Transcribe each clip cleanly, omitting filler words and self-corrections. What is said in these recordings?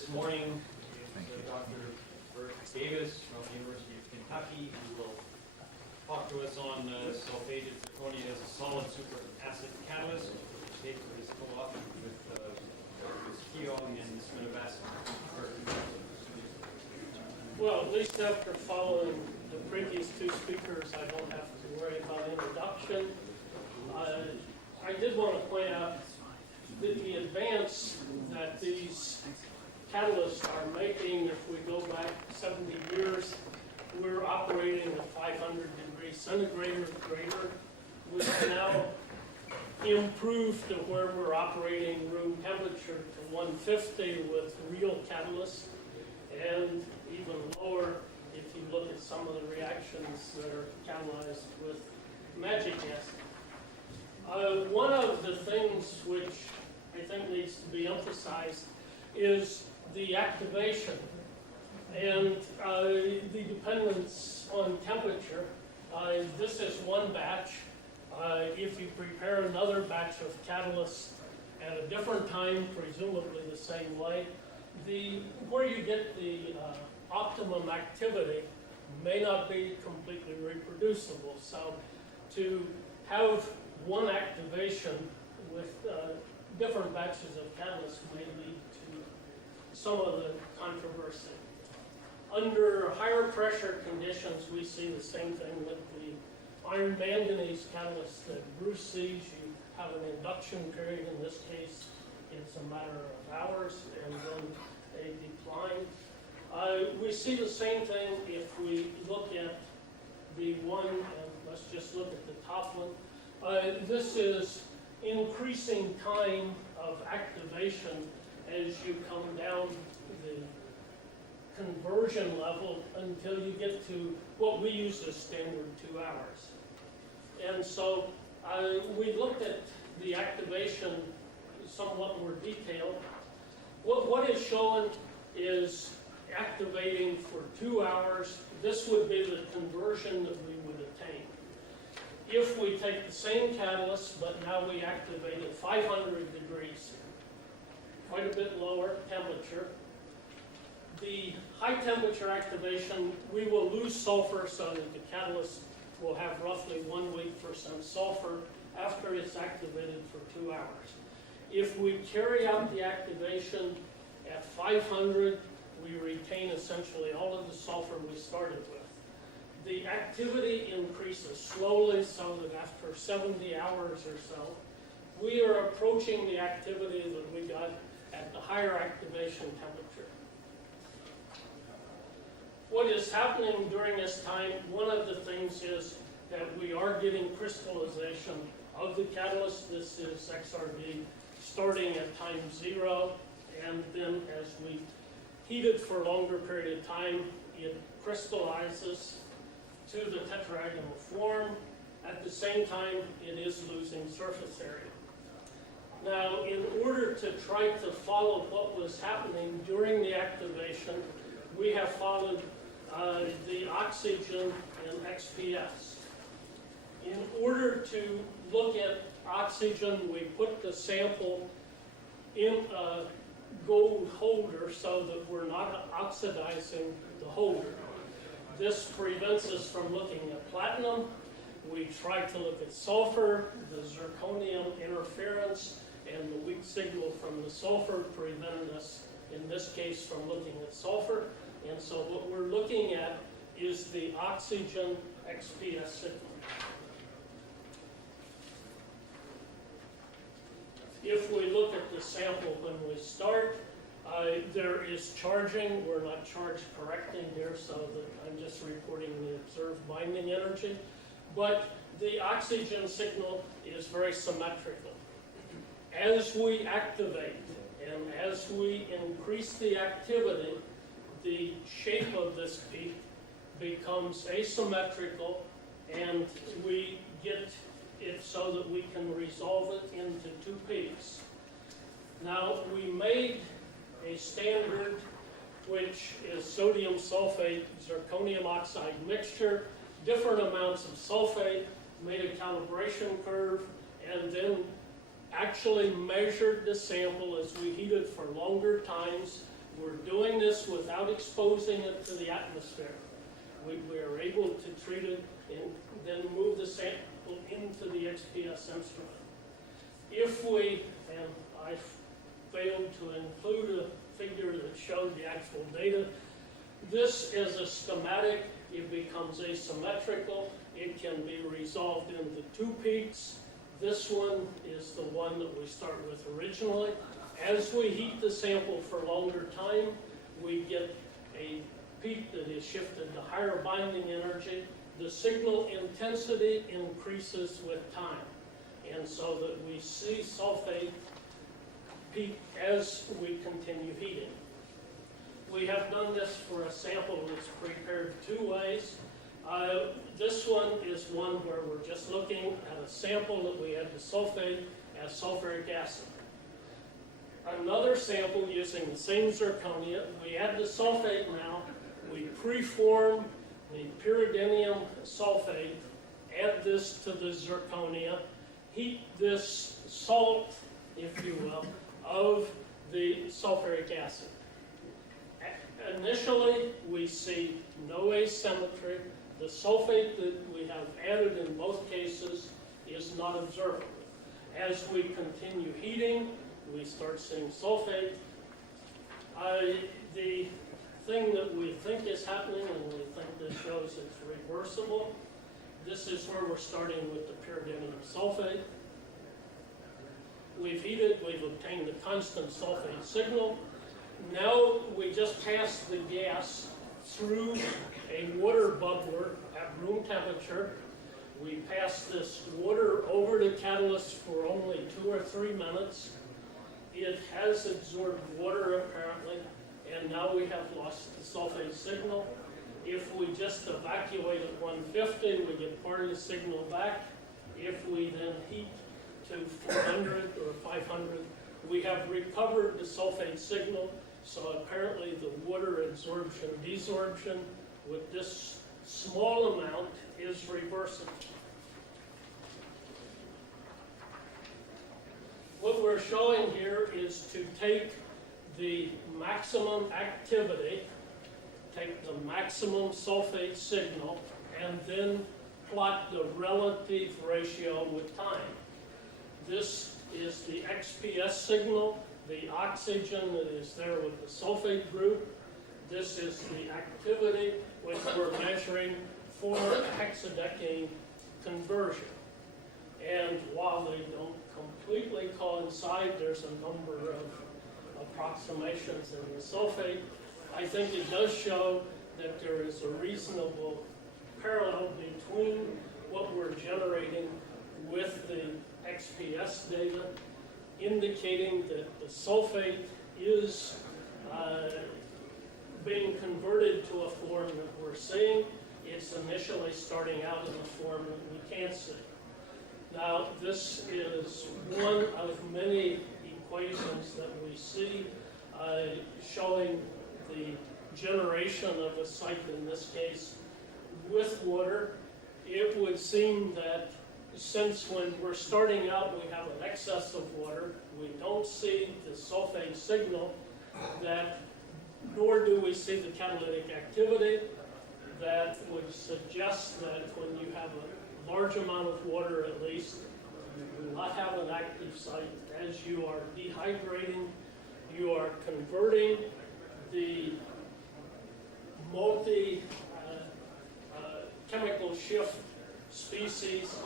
this morning is Dr. Burt Davis from the University of Kentucky, who will talk to us on sulfated zirconia as a solid superacid catalyst, which paper is co-authored with Keogh and Sminivast. Well, at least after following the previous two speakers, I don't have to worry about introduction. I did want to point out that the advance that these catalysts are making, if we go back 70 years, we're operating at 500 degrees centigrade or greater. We've now improved to where we're operating room temperature to 150 with real catalysts, and even lower if you look at some of the reactions that are catalyzed with magic acid. One of the things which I think needs to be emphasized is the activation and the dependence on temperature. This is one batch. If you prepare another batch of catalyst at a different time, presumably the same way, where you get the optimum activity may not be completely reproducible. So to have one activation with different batches of catalyst may lead to some of the controversy. Under higher pressure conditions, we see the same thing with the iron manganese catalyst that Bruce sees. You have an induction period. In this case, it's a matter of hours, and then a decline. We see the same thing if we look at the one, and let's just look at the top one. This is increasing time of activation as you come down the conversion level until you get to what we use as standard 2 hours. And so we looked at the activation somewhat more detailed. What is shown is activating for 2 hours. This would be the conversion that we would attain. If we take the same catalyst, but now we activate at 500 degrees, quite a bit lower temperature, the high temperature activation, we will lose sulfur so that the catalyst will have roughly 1 week for some sulfur after it's activated for 2 hours. If we carry out the activation at 500, we retain essentially all of the sulfur we started with. The activity increases slowly so that after 70 hours or so, we are approaching the activity that we got at the higher activation temperature. What is happening during this time, one of the things is that we are getting crystallization of the catalyst. This is XRD starting at time 0, and then as we heat it for a longer period of time, it crystallizes to the tetragonal form. At the same time, it is losing surface area. Now, in order to try to follow what was happening during the activation, we have followed the oxygen and XPS. In order to look at oxygen, we put the sample in a gold holder so that we're not oxidizing the holder. This prevents us from looking at platinum. We try to look at sulfur. The zirconium interference and the weak signal from the sulfur prevented us, in this case, from looking at sulfur. And so what we're looking at is the oxygen XPS signal. If we look at the sample when we start, there is charging. We're not charge correcting here, so that I'm just reporting the observed binding energy. But the oxygen signal is very symmetrical. As we activate and as we increase the activity, the shape of this peak becomes asymmetrical, and we get it so that we can resolve it into 2 peaks. Now, we made a standard which is sodium sulfate, zirconium oxide mixture, different amounts of sulfate, made a calibration curve, and then actually measured the sample as we heated for longer times We're doing this without exposing it to the atmosphere. We are able to treat it and then move the sample into the XPS instrument. If we, and I failed to include a figure that showed the actual data, this is a schematic. It becomes asymmetrical. It can be resolved into two peaks. This one is the one that we start with originally. As we heat the sample for longer time, we get a peak that is shifted to higher binding energy. The signal intensity increases with time, and so that we see sulfate peak as we continue heating. We have done this for a sample that's prepared two ways. This one is one where we're just looking at a sample that we had to sulfate as sulfuric acid. Another sample using the same zirconia, we add the sulfate now, we preform the pyridinium sulfate, add this to the zirconia, heat this salt, if you will, of the sulfuric acid. Initially, we see no asymmetry. The sulfate that we have added in both cases is not observable. As we continue heating, we start seeing sulfate. The thing that we think is happening, and we think this shows it's reversible, this is where we're starting with the pyridinium sulfate. We've heated, we've obtained a constant sulfate signal. Now we just pass the gas through a water bubbler at room temperature. We pass this water over the catalyst for only 2 or 3 minutes. It has absorbed water apparently, and now we have lost the sulfate signal. If we just evacuate at 150, we get part of the signal back. If we then heat to 400 or 500, we have recovered the sulfate signal. So apparently the water absorption, desorption with this small amount is reversible. What we're showing here is to take the maximum activity, take the maximum sulfate signal, and then plot the relative ratio with time. This is the XPS signal, the oxygen that is there with the sulfate group. This is the activity which we're measuring for hexadecane conversion. And while they don't completely coincide, there's a number of approximations in the sulfate. I think it does show that there is a reasonable parallel between what we're generating with the XPS data, indicating that the sulfate is being converted to a form that we're seeing. It's initially starting out in a form that we can't see. Now, this is one of many equations that we see showing the generation of a site, in this case, with water. It would seem that since when we're starting out we have an excess of water, we don't see the sulfate signal, that nor do we see the catalytic activity. That would suggest that when you have a large amount of water, at least, you do not have an active site. As you are dehydrating, you are converting the multi chemical shift species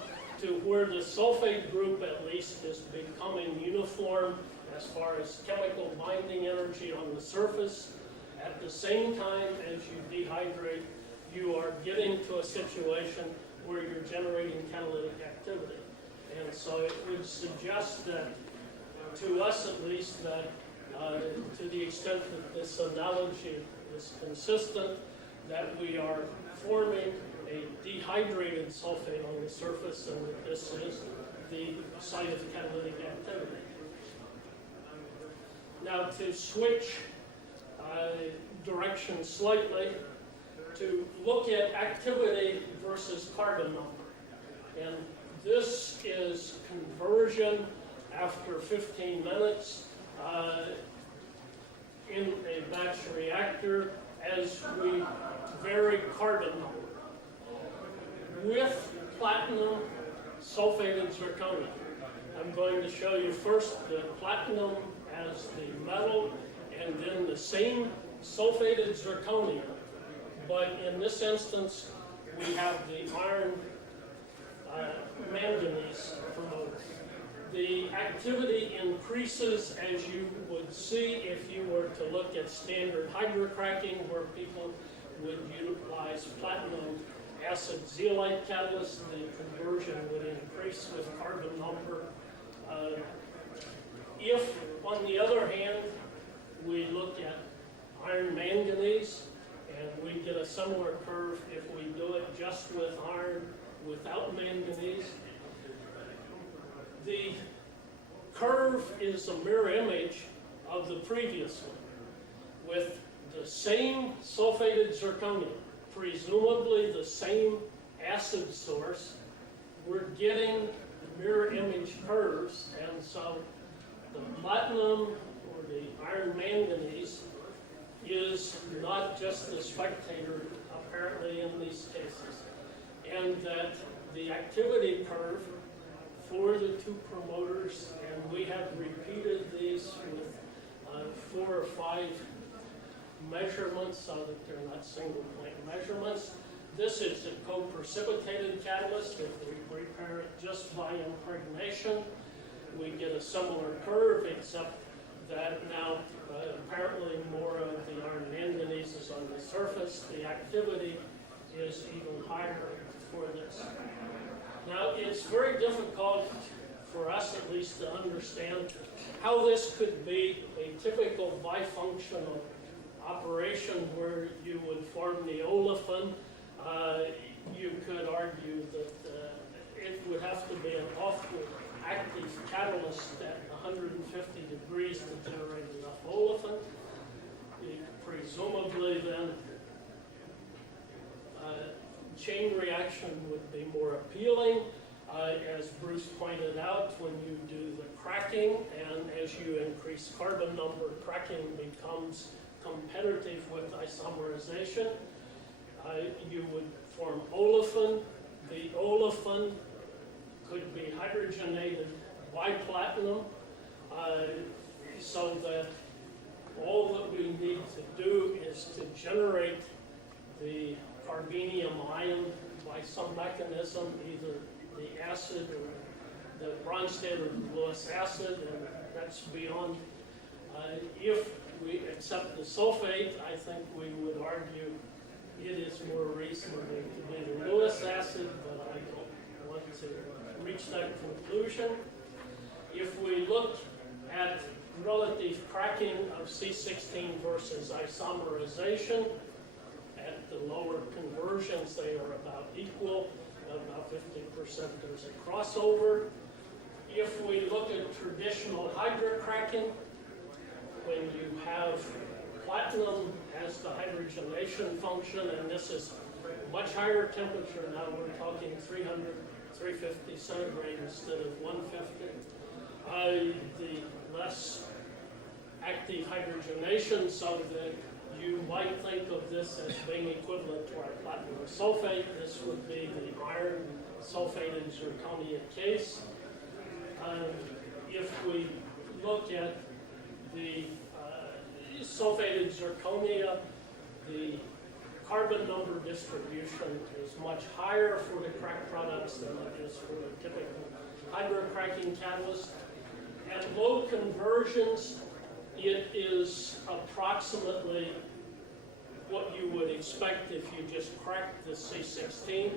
to where the sulfate group at least is becoming uniform as far as chemical binding energy on the surface. At the same time as you dehydrate, you are getting to a situation where you're generating catalytic activity. And so it would suggest that, to us at least, that to the extent that this analogy is consistent, that we are forming a dehydrated sulfate on the surface, and that this is the site of catalytic activity. Now, to switch direction slightly, to look at activity versus carbon number. And this is conversion after 15 minutes in a batch reactor as we vary carbon number with platinum sulfated zirconia. I'm going to show you first the platinum as the metal, and then the same sulfated zirconia, but in this instance we have the iron manganese promoter. The activity increases, as you would see if you were to look at standard hydrocracking, where people would utilize platinum acid zeolite catalyst. The conversion would increase with carbon number. If, on the other hand, we look at iron manganese, and we get a similar curve if we do it just with iron without manganese, the curve is a mirror image of the previous one with the same sulfated zirconia, presumably the same acid source. We're getting mirror image curves, and so the platinum or the iron manganese is not just the spectator apparently in these cases, and that the activity curve for the two promoters, and we have repeated these with 4 or 5 measurements so that they're not single point measurements. This is a co-precipitated catalyst. If we prepare it just by impregnation, we get a similar curve, except that now apparently more of the iron manganese is on the surface. The activity is even higher for this. Now, it's very difficult for us at least to understand how this could be a typical bifunctional operation where you would form the olefin. You could argue that it would have to be an awful active catalyst at 150 degrees to generate enough olefin. Presumably then chain reaction would be more appealing. As Bruce pointed out, when you do the cracking and as you increase carbon number, cracking becomes competitive with isomerization. You would form olefin. The olefin could be hydrogenated by platinum, so that all that we need to do is to generate the carbenium ion by some mechanism, either the acid or the Bronsted or the Lewis acid, and that's beyond. If we accept the sulfate, I think we would argue it is more reasonable to be the Lewis acid, but I don't want to reach that conclusion. If we look at relative cracking of C16 versus isomerization, at the lower conversions they are about equal, about 50% there's a crossover. If we look at traditional hydrocracking, when you have platinum as the hydrogenation function, and this is much higher temperature, now we're talking 300, 350 centigrade instead of 150. The less active hydrogenation, so that you might think of this as being equivalent to our platinum sulfate. This would be the iron sulfated zirconia case. If we look at the sulfated zirconia, the carbon number distribution is much higher for the crack products than it is for the typical hydrocracking catalyst. At low conversions, it is approximately what you would expect if you just cracked the C16.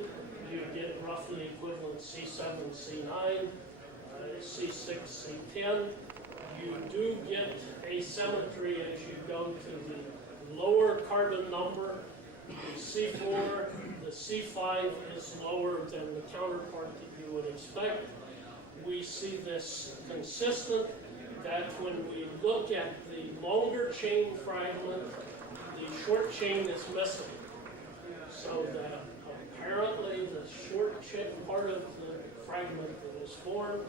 You get roughly equivalent C7, C9, C6, C10. You do get asymmetry as you go to the lower carbon number. The C4, the C5 is lower than the counterpart that you would expect. We see this consistent, that when we look at the longer chain fragment, the short chain is missing. So that apparently the short chain part of the fragment that is formed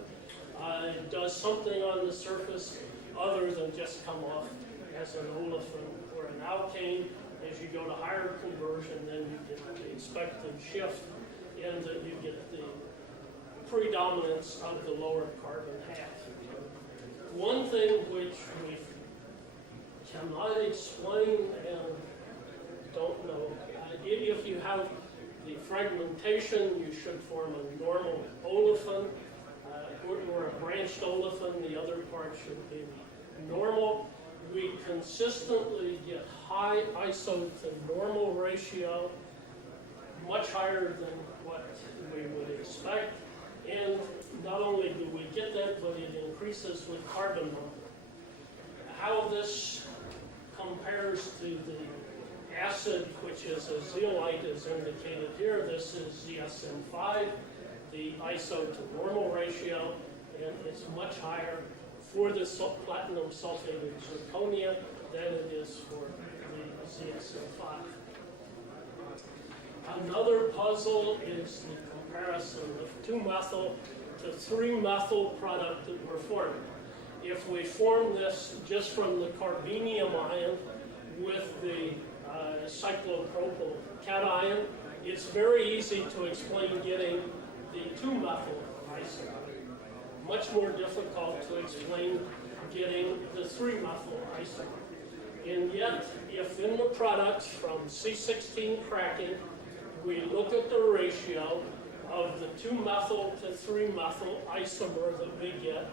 does something on the surface other than just come off as an olefin or an alkane. As you go to higher conversion, then you get the expected shift in that you get the predominance of the lower carbon half. One thing which we cannot explain and don't know, if you have the fragmentation, you should form a normal olefin, or a branched olefin. The other part should be normal. We consistently get high iso to normal ratio, much higher than what we would expect. And not only do we get that, but it increases with carbon number. How this compares to the acid, which is a zeolite, is indicated here. This is ZSM5, the iso to normal ratio, and it's much higher for the platinum sulfated zirconia than it is for the ZSM5. Another puzzle is the comparison of 2-methyl to 3-methyl product that we're forming. If we form this just from the carbenium ion with the cyclopropyl cation, it's very easy to explain getting the 2-methyl isomer. Much more difficult to explain getting the 3-methyl isomer. And yet, if in the products from C16 cracking, we look at the ratio of the 2-methyl to 3-methyl isomer that we get,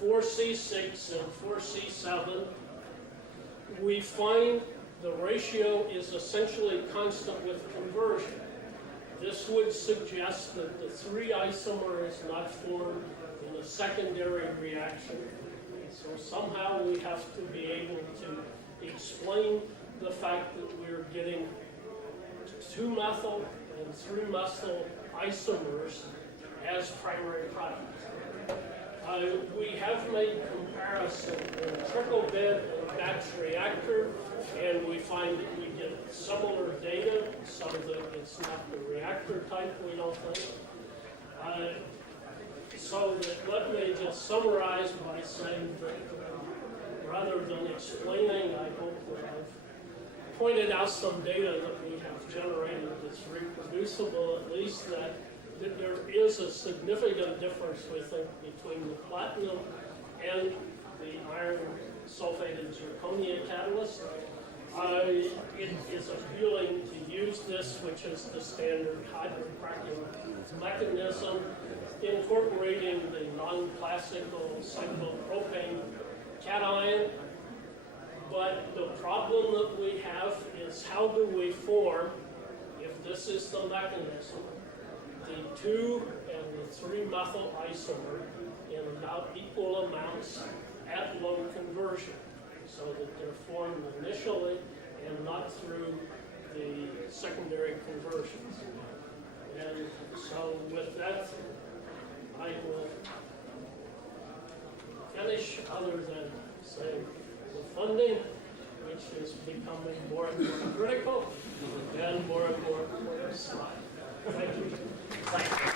4C6 and 4C7, we find the ratio is essentially constant with conversion. This would suggest that the 3 isomer is not formed in a secondary reaction. So somehow we have to be able to explain the fact that we're getting 2-methyl and 3-methyl isomers as primary products. We have made comparison in trickle bed and batch reactor, and we find that we get similar data, so that it's not the reactor type, we don't think. So that let me just summarize by saying that rather than explaining, I hope that I've pointed out some data that we have generated that's reproducible, at least that there is a significant difference, we think, between the platinum and the iron sulfated zirconia catalyst. It is appealing to use this, which is the standard hydrocracking mechanism, incorporating the non-classical cyclopropane cation. But the problem that we have is, how do we form, if this is the mechanism, the 2 and the 3-methyl isomer in about equal amounts at low conversion, so that they're formed initially and not through the secondary conversions. And so with that, I will finish, other than saying the funding, which is becoming more and more critical and more smart. Thank you.